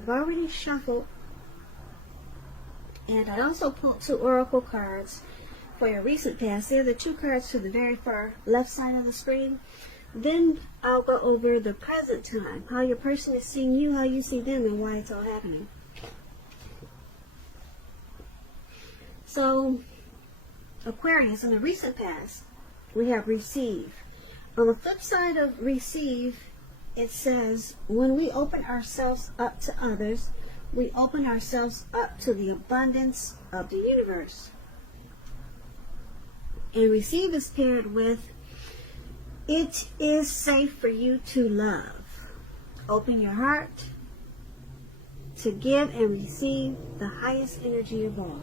I've already shuffled, and I also pulled 2 oracle cards for your recent past. They're the 2 cards to the very far left side of the screen. Then I'll go over the present time, how your person is seeing you, how you see them, and why it's all happening. So, Aquarius, in the recent past, we have receive. On the flip side of receive, it says, when we open ourselves up to others, we open ourselves up to the abundance of the universe. And receive is paired with, it is safe for you to love. Open your heart to give and receive the highest energy of all.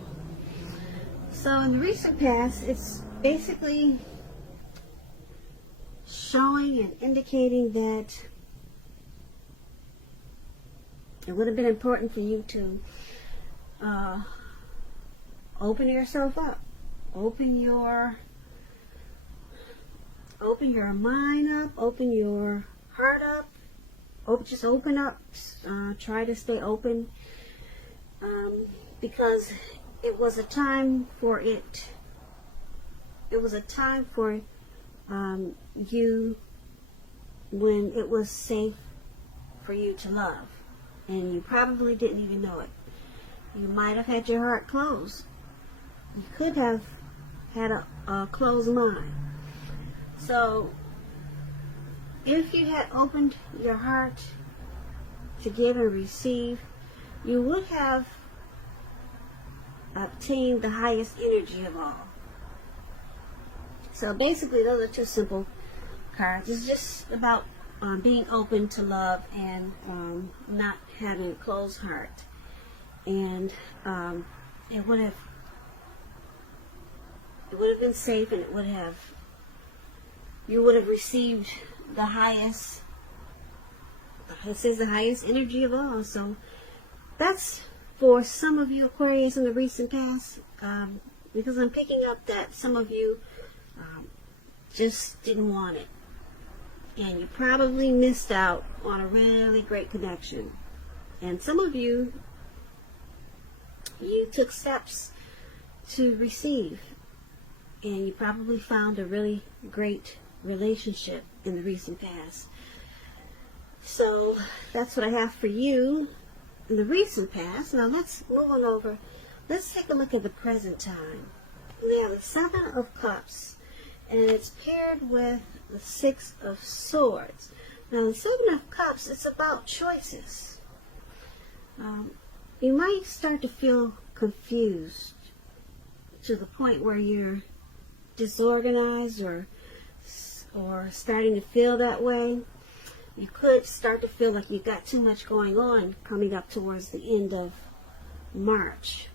So in the recent past, it's basically showing and indicating that it would have been important for you to open yourself up, open your mind up, open your heart up, just open up. Try to stay open, because it was a time for it. It was a time for you when it was safe for you to love, and you probably didn't even know it. You might have had your heart closed. You could have had a closed mind. So if you had opened your heart to give and receive, you would have obtained the highest energy of all. So basically, those are 2 simple cards. It's just about being open to love and not having a closed heart. And it would have been safe, and you would have received the highest. It says the highest energy of all. So that's for some of you Aquarius in the recent past, because I'm picking up that some of you just didn't want it, and you probably missed out on a really great connection. And some of you took steps to receive, and you probably found a really great relationship in the recent past. So that's what I have for you in the recent past. Now let's move on over. Let's take a look at the present time. We have the 7 of Cups, and it's paired with the 6 of Swords. Now the 7 of Cups, it's about choices. You might start to feel confused to the point where you're disorganized or starting to feel that way. You could start to feel like you got too much going on coming up towards the end of March.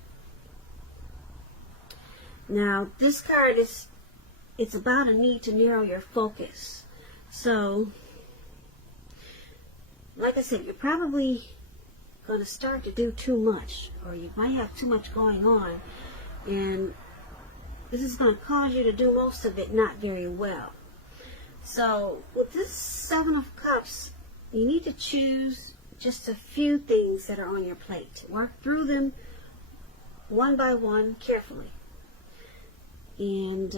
Now, this card it's about a need to narrow your focus. So, like I said, you're probably going to start to do too much, or you might have too much going on, and this is going to cause you to do most of it not very well. So with this 7 of Cups, you need to choose just a few things that are on your plate. Work through them one by one carefully. And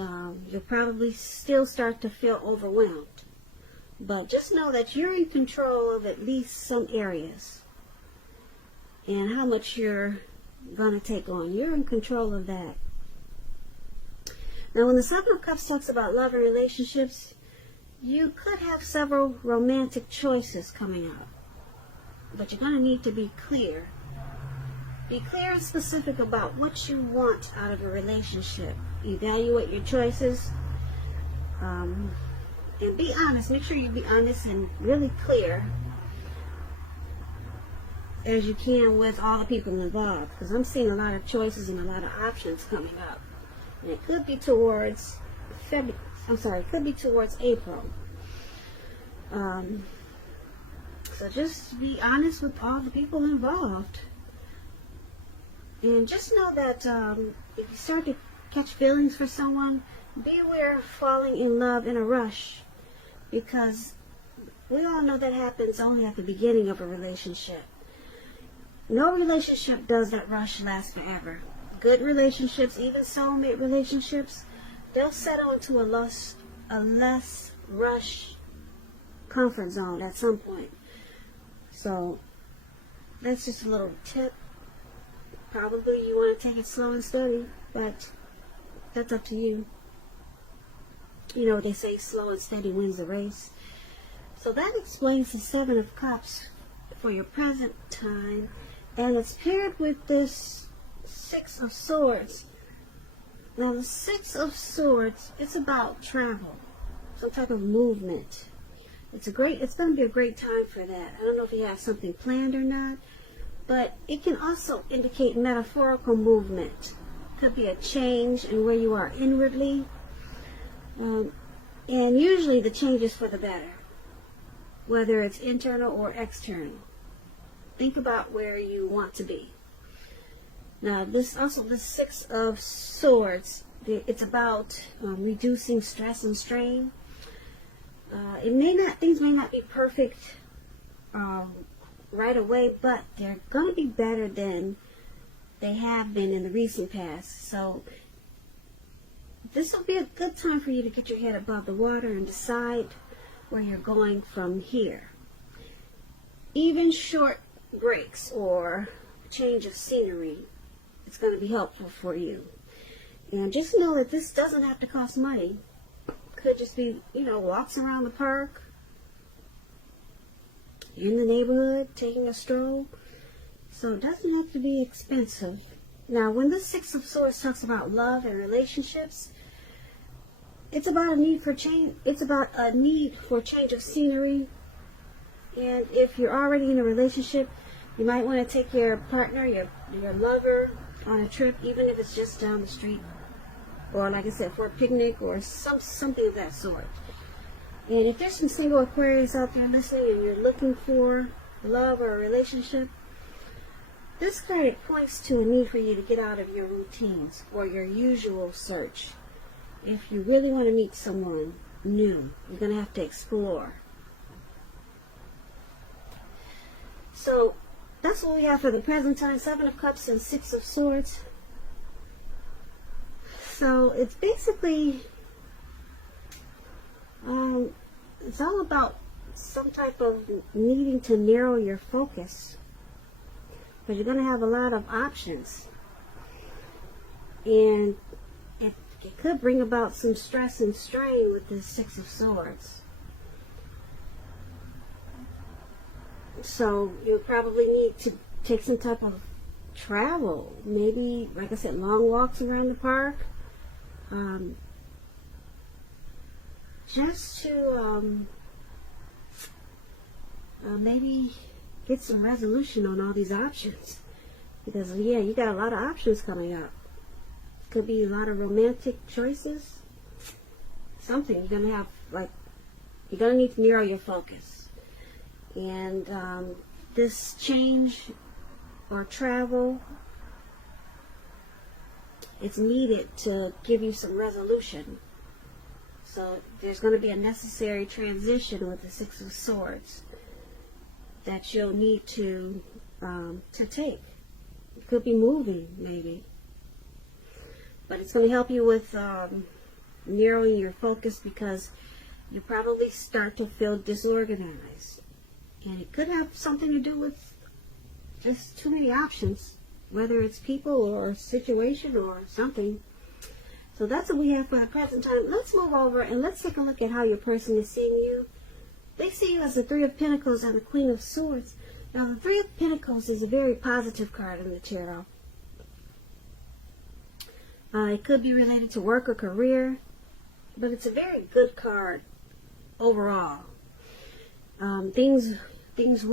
you'll probably still start to feel overwhelmed. But just know that you're in control of at least some areas. And how much you're going to take on. You're in control of that. Now when the 7 of Cups talks about love and relationships, you could have several romantic choices coming up, but you're going to need to be clear. Be clear and specific about what you want out of a relationship. Evaluate your choices, and be honest. Make sure you be honest and really clear as you can with all the people involved, because I'm seeing a lot of choices and a lot of options coming up, and it could be towards it could be towards April. So just be honest with all the people involved. And just know that if you start to catch feelings for someone, be aware of falling in love in a rush. Because we all know that happens only at the beginning of a relationship. No relationship does that rush last forever. Good relationships, even soulmate relationships, they'll settle into a less rush comfort zone at some point. So that's just a little tip. Probably you want to take it slow and steady, but that's up to you. You know what they say, slow and steady wins the race. So that explains the Seven of Cups for your present time. And it's paired with this Six of Swords. Now the Six of Swords, it's about travel, some type of movement. It's going to be a great time for that. I don't know if you have something planned or not, but it can also indicate metaphorical movement. Could be a change in where you are inwardly. And usually the change is for the better, whether it's internal or external. Think about where you want to be. Now, the Six of Swords, it's about reducing stress and strain. Things may not be perfect right away, but they're going to be better than they have been in the recent past. So this will be a good time for you to get your head above the water and decide where you're going from here. Even short breaks or change of scenery, it's going to be helpful for you. And just know that this doesn't have to cost money. Could just be, walks around the park, in the neighborhood, taking a stroll. So it doesn't have to be expensive. Now, when the Six of Swords talks about love and relationships, it's about a need for change. It's about a need for change of scenery. And if you're already in a relationship, you might want to take your partner, your lover, on a trip, even if it's just down the street, or like I said, for a picnic or something of that sort. And if there's some single Aquarius out there listening and you're looking for love or a relationship, this card, it points to a need for you to get out of your routines or your usual search. If you really want to meet someone new, you're going to have to explore. So that's what we have for the present time. Seven of Cups and Six of Swords. So it's basically, it's all about some type of needing to narrow your focus. But you're going to have a lot of options. And it could bring about some stress and strain with the Six of Swords. So you'll probably need to take some type of travel. Maybe, like I said, long walks around the park. Just to maybe get some resolution on all these options. Because, yeah, you got a lot of options coming up. Could be a lot of romantic choices. Something. You're going to have, you're going to need to narrow your focus. And this change or travel, it's needed to give you some resolution. So there's going to be a necessary transition with the Six of Swords that you'll need to take. It could be moving, maybe. But it's going to help you with narrowing your focus, because you probably start to feel disorganized. And it could have something to do with just too many options, whether it's people or situation or something. So that's what we have for the present time. Let's move over and let's take a look at how your person is seeing you. They see you as the Three of Pentacles and the Queen of Swords. Now, the Three of Pentacles is a very positive card in the tarot. It could be related to work or career, but it's a very good card overall. Things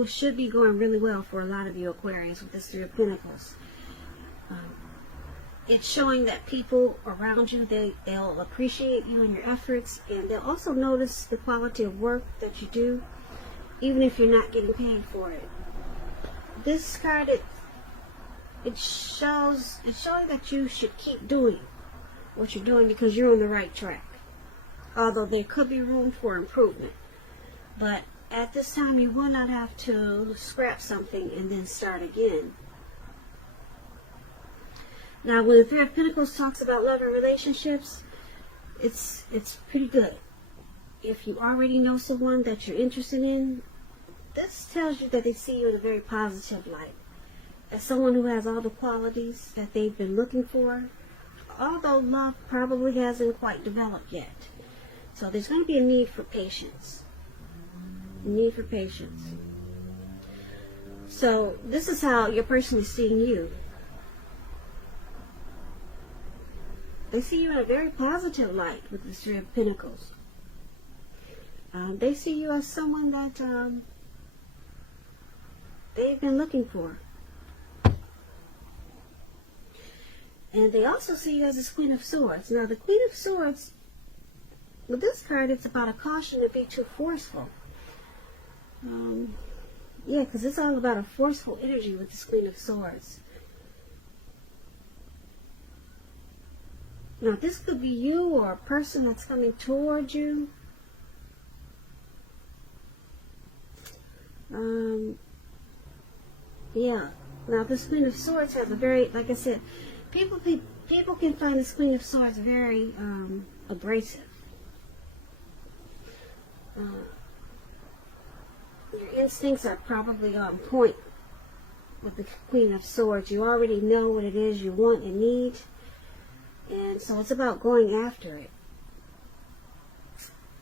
should be going really well for a lot of you Aquarius with this Three of Pentacles. It's showing that people around you, they'll appreciate you and your efforts, and they'll also notice the quality of work that you do, even if you're not getting paid for it. This card, it's showing that you should keep doing what you're doing because you're on the right track. Although there could be room for improvement. But at this time, you will not have to scrap something and then start again. Now, when the Three of Pentacles talks about love and relationships, it's pretty good. If you already know someone that you're interested in, this tells you that they see you in a very positive light. As someone who has all the qualities that they've been looking for, although love probably hasn't quite developed yet. So there's going to be a need for patience. A need for patience. So this is how your person is seeing you. They see you in a very positive light with the Three of Pentacles. They see you as someone that they've been looking for. And they also see you as the Queen of Swords. Now, the Queen of Swords, with this card, it's about a caution to be too forceful. Yeah, because it's all about a forceful energy with this Queen of Swords. Now, this could be you or a person that's coming towards you. Yeah. Now, this Queen of Swords has a very, like I said, people can find this Queen of Swords very abrasive. Your instincts are probably on point with the Queen of Swords. You already know what it is you want and need. And so it's about going after it.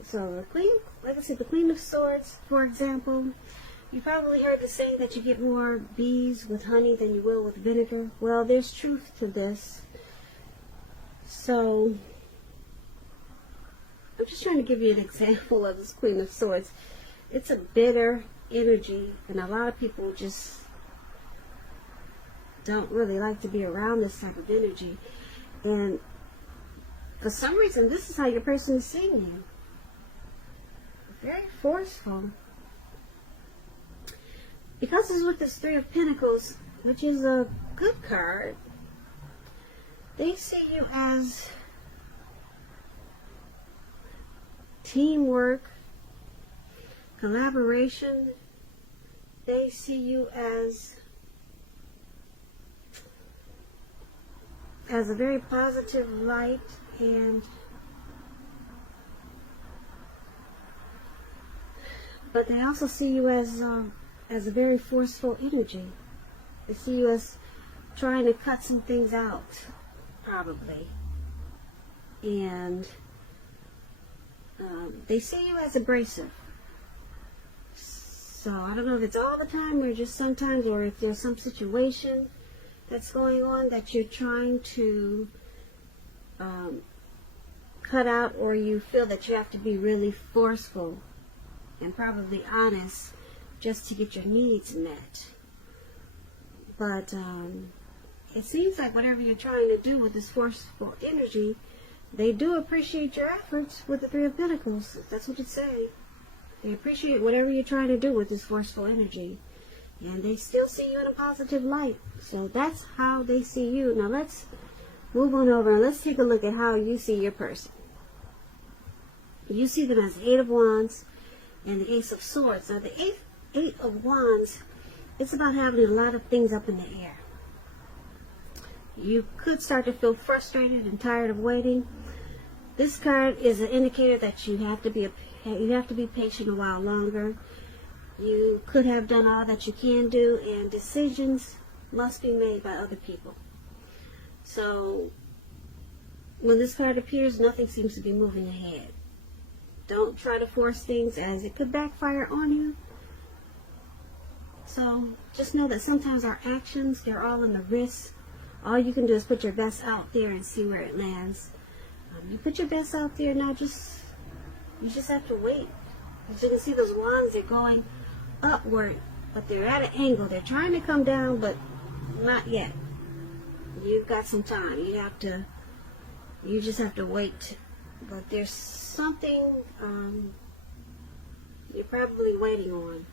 So the Queen, like I said, the Queen of Swords, for example, you probably heard the saying that you get more bees with honey than you will with vinegar. Well, there's truth to this. So I'm just trying to give you an example of this Queen of Swords. It's a bitter energy, and a lot of people just don't really like to be around this type of energy. And for some reason, this is how your person is seeing you. Very forceful. Because it's with this Three of Pentacles, which is a good card, they see you as teamwork, collaboration. They see you as a very positive light, and but they also see you as a very forceful energy. They see you as trying to cut some things out, probably, and they see you as abrasive. So I don't know if it's all the time or just sometimes, or if there's some situation that's going on that you're trying to cut out, or you feel that you have to be really forceful and probably honest just to get your needs met. But it seems like whatever you're trying to do with this forceful energy, they do appreciate your efforts with the Three of Pentacles. That's what it's saying. They appreciate whatever you're trying to do with this forceful energy. And they still see you in a positive light. So that's how they see you. Now let's move on over and let's take a look at how you see your person. You see them as Eight of Wands and the Ace of Swords. Now the Eight of Wands, it's about having a lot of things up in the air. You could start to feel frustrated and tired of waiting. This card is an indicator that you have to be patient a while longer. You could have done all that you can do, and decisions must be made by other people. So when this card appears, nothing seems to be moving ahead. Don't try to force things, as it could backfire on you. So just know that sometimes our actions, they're all in the risk. All you can do is put your best out there and see where it lands. You put your best out there, now you just have to wait. As you can see, those wands, they're going upward, but they're at an angle. They're trying to come down, but not yet. You've got some time. You just have to wait. But there's something you're probably waiting on.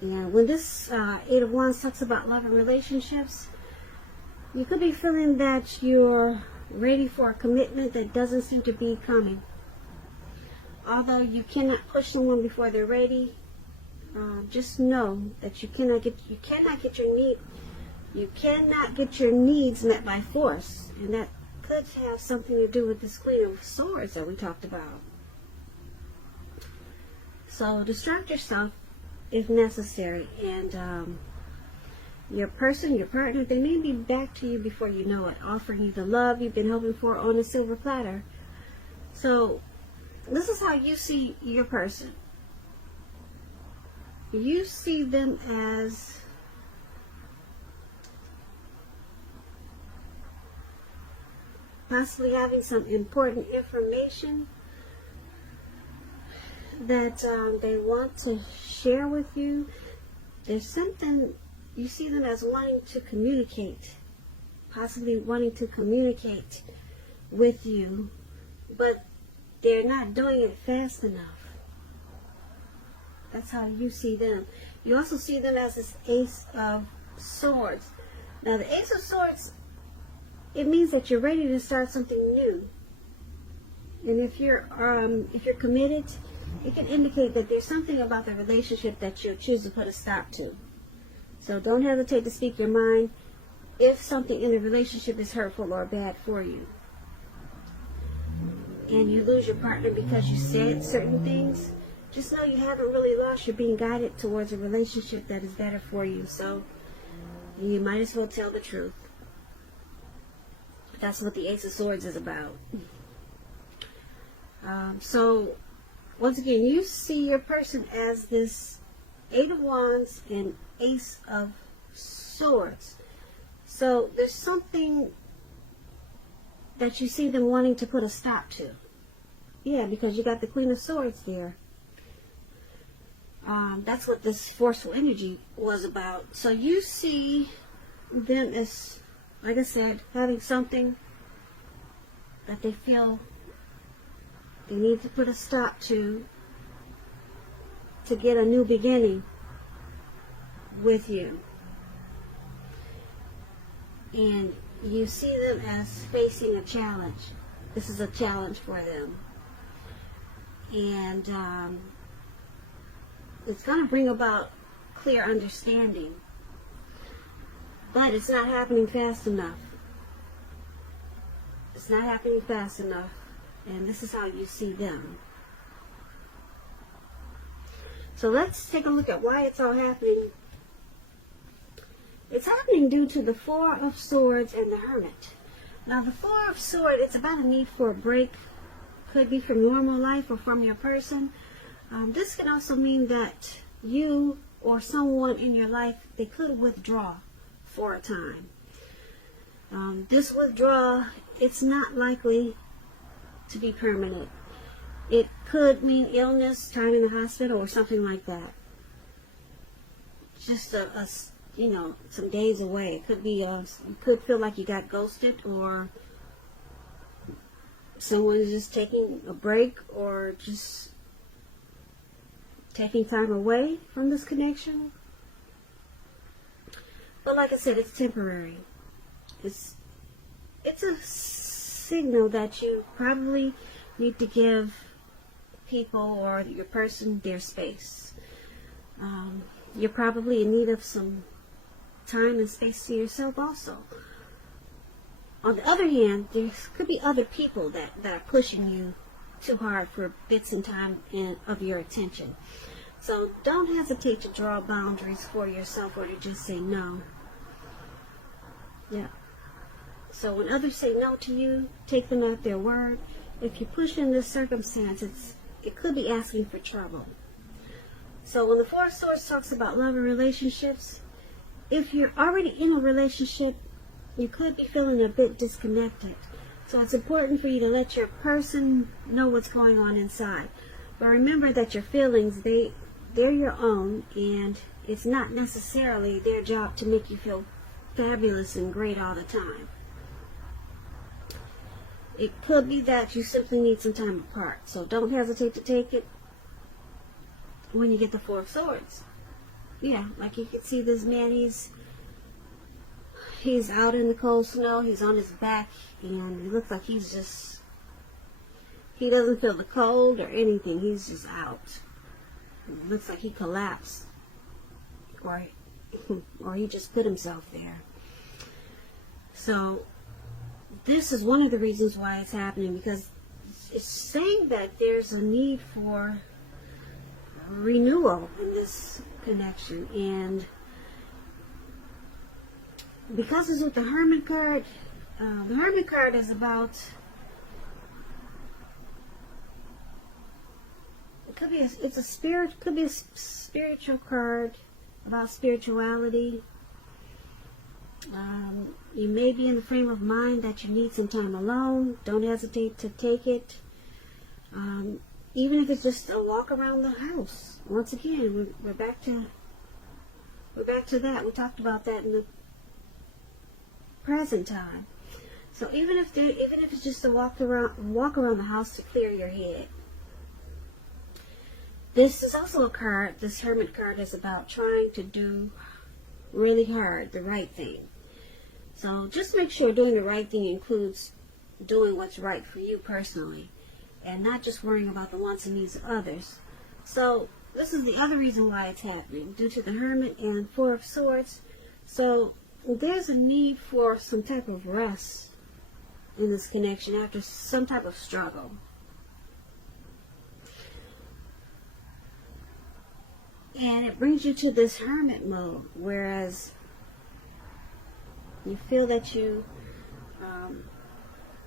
And when this Eight of Wands talks about love and relationships, you could be feeling that you're ready for a commitment that doesn't seem to be coming. Although you cannot push someone before they're ready, just know that you cannot get You cannot get your needs met by force, and that could have something to do with this Queen of Swords that we talked about. So distract yourself if necessary, and your person, your partner, they may be back to you before you know it, offering you the love you've been hoping for on a silver platter. So this is how you see your person. You see them as possibly having some important information that they want to share with you. There's something, you see them as wanting to communicate, possibly wanting to communicate with you, but they're not doing it fast enough. That's how you see them. You also see them as this Ace of Swords. Now the Ace of Swords, it means that you're ready to start something new. And if you're committed, it can indicate that there's something about the relationship that you'll choose to put a stop to. So don't hesitate to speak your mind if something in the relationship is hurtful or bad for you. And you lose your partner because you said certain things, just know you haven't really lost. You're being guided towards a relationship that is better for you. So you might as well tell the truth. That's what the Ace of Swords is about. So once again, you see your person as this Eight of Wands and Ace of Swords. So there's something that you see them wanting to put a stop to. Yeah, because you got the Queen of Swords there. That's what this forceful energy was about. So you see them as, like I said, having something that they feel they need to put a stop to get a new beginning with you. And you see them as facing a challenge. This is a challenge for them. And it's going to bring about clear understanding. But it's not happening fast enough. It's not happening fast enough. And this is how you see them. So let's take a look at why it's all happening. It's happening due to the Four of Swords and the Hermit. Now the Four of Swords, it's about a need for a break. Could be from normal life or from your person. This can also mean that you or someone in your life, they could withdraw for a time. This withdrawal, it's not likely to be permanent. It could mean illness, time in the hospital, or something like that. Just some days away. It could be you could feel like you got ghosted, or someone's just taking a break, or just taking time away from this connection. But like I said, it's temporary. It's a signal that you probably need to give people or your person their space. You're probably in need of some time and space to yourself also. On the other hand, there could be other people that are pushing you too hard for bits and time of your attention. So don't hesitate to draw boundaries for yourself or to just say no. Yeah. So when others say no to you, take them at their word. If you push in this circumstance, it could be asking for trouble. So when the Four of Swords talks about love and relationships, if you're already in a relationship, you could be feeling a bit disconnected. So it's important for you to let your person know what's going on inside. But remember that your feelings, they're your own, and it's not necessarily their job to make you feel fabulous and great all the time. It could be that you simply need some time apart. So don't hesitate to take it when you get the Four of Swords. Yeah, like you can see this man, he's out in the cold snow, he's on his back, and it looks like he doesn't feel the cold or anything, he's just out. It looks like he collapsed, or he just put himself there. So this is one of the reasons why it's happening, because it's saying that there's a need for renewal in this connection. And because it's with the Hermit card, the Hermit card is about, could be a spiritual card about spirituality. You may be in the frame of mind that you need some time alone. Don't hesitate to take it. Even if it's just a walk around the house. Once again, we're back to that. We talked about that in the present time. So even if it's just a walk around the house to clear your head. This is also a card, this Hermit card is about trying to do really hard the right thing. So just make sure doing the right thing includes doing what's right for you personally, and not just worrying about the wants and needs of others. So this is the other reason why it's happening, due to the Hermit and Four of Swords. So there's a need for some type of rest in this connection after some type of struggle. And it brings you to this Hermit mode, whereas you feel that you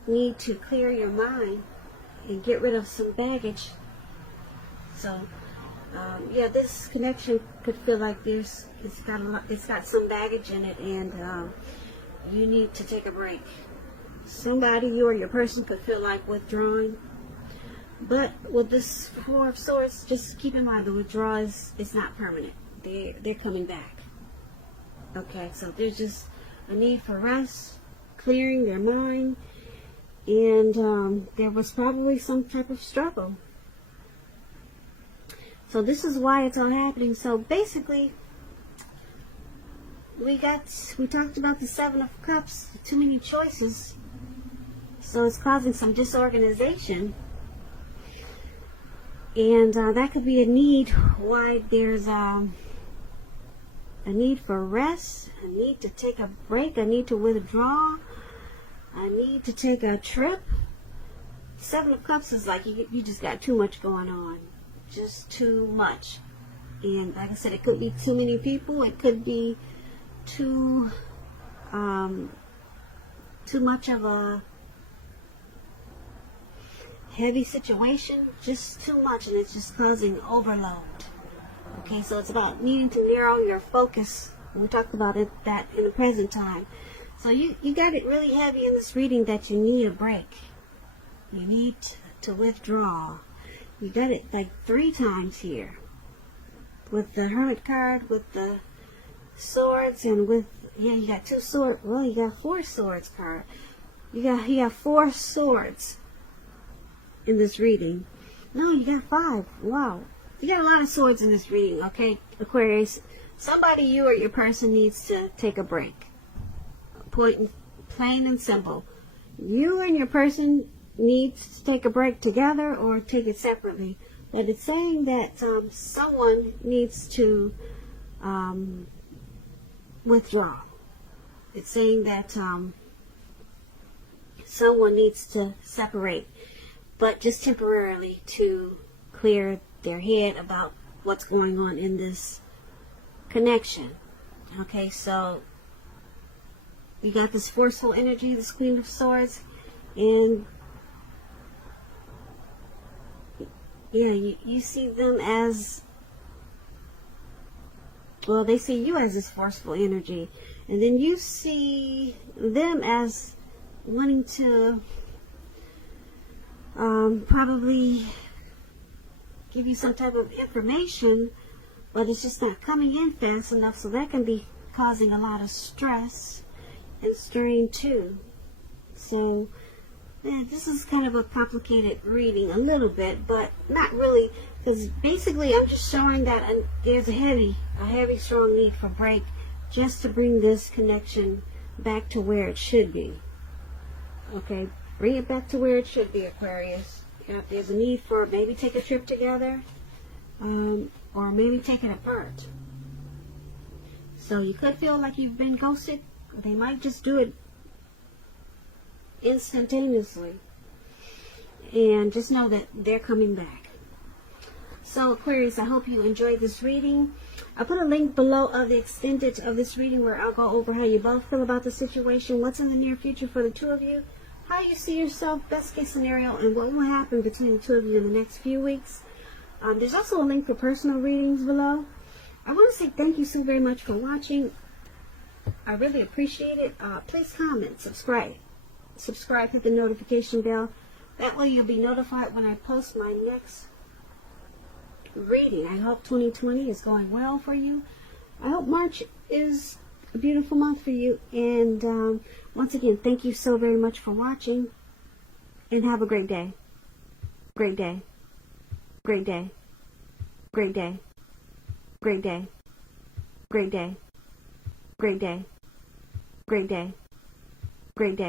need to clear your mind and get rid of some baggage. So yeah, this connection could feel like it's got some baggage in it, and you need to take a break. Somebody, you or your person, could feel like withdrawing. But with this Four of Swords, just keep in mind the withdrawal is not permanent. They're coming back. Okay, so there's just a need for rest, clearing their mind, and there was probably some type of struggle. So this is why it's all happening. So basically, we talked about the Seven of Cups, too many choices. So it's causing some disorganization. And that could be a need why there's a need for rest, a need to take a break, a need to withdraw, a need to take a trip. Seven of Cups is like you just got too much going on. Just too much. And like I said, it could be too many people. It could be too much of a heavy situation, just too much, and it's just causing overload. Okay, so it's about needing to narrow your focus. We talked about that in the present time. So you got it really heavy in this reading that you need a break. You need to withdraw. You got it like 3 times here. With the Hermit card, with the swords, and with, yeah, you got 2 swords. Well, you got 4 swords card. You got 4 swords in this reading. No, you got 5. Wow. You got a lot of swords in this reading, okay, Aquarius? Somebody, you or your person, needs to take a break. Plain and simple. You and your person needs to take a break together or take it separately. But it's saying that someone needs to withdraw. It's saying that someone needs to separate, but just temporarily, to clear their head about what's going on in this connection. Okay, so you got this forceful energy, this Queen of Swords, and yeah, you see them as, well, they see you as this forceful energy, and then you see them as wanting to probably give you some type of information, but it's just not coming in fast enough, so that can be causing a lot of stress and strain too. So yeah, this is kind of a complicated reading a little bit, but not really, because basically I'm just showing that there's a heavy strong need for break, just to bring this connection back to where it should be. Okay, bring it back to where it should be, Aquarius. If there's a need for maybe take a trip together, or maybe take it apart. So you could feel like you've been ghosted. They might just do it instantaneously. And just know that they're coming back. So Aquarius, I hope you enjoyed this reading. I'll put a link below of the extended of this reading where I'll go over how you both feel about the situation, what's in the near future for the two of you, how you see yourself, best case scenario, and what will happen between the two of you in the next few weeks. There's also a link for personal readings below. I want to say thank you so very much for watching. I really appreciate it. Please comment, subscribe, hit the notification bell. That way you'll be notified when I post my next reading. I hope 2020 is going well for you. I hope March is a beautiful month for you. And once again, thank you so very much for watching. And have a great day. Great day. Great day. Great day. Great day. Great day. Great day. Great day. Great day.